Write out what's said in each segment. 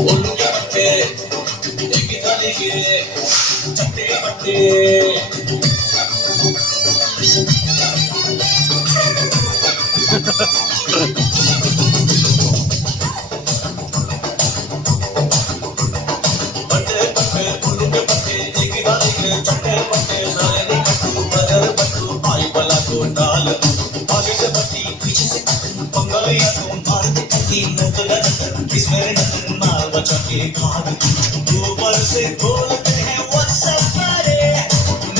उल्लू के पत्ते एक थाली के चट्टे बट्टे बट्टे बट्टे उल्लू के पत्ते एक थाली के चट्टे बट्टे नारे कट्टू बदल बट्टू आई बला को डाल आगे से बत्ती पीछे से पंगलिया तुम मारते कटी नकल किसमें नकल मार बचा के भाग ऊपर से बोलते हैं व्हाट्सएप पर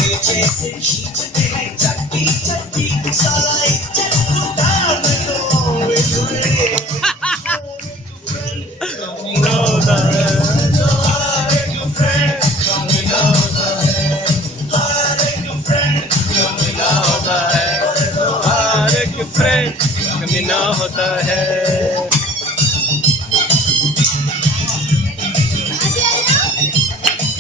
नीचे से खींचते हैं चट्टी चट्टी साला एक चट्टू डाल दो वे फ्रेंड कमी ना होता है।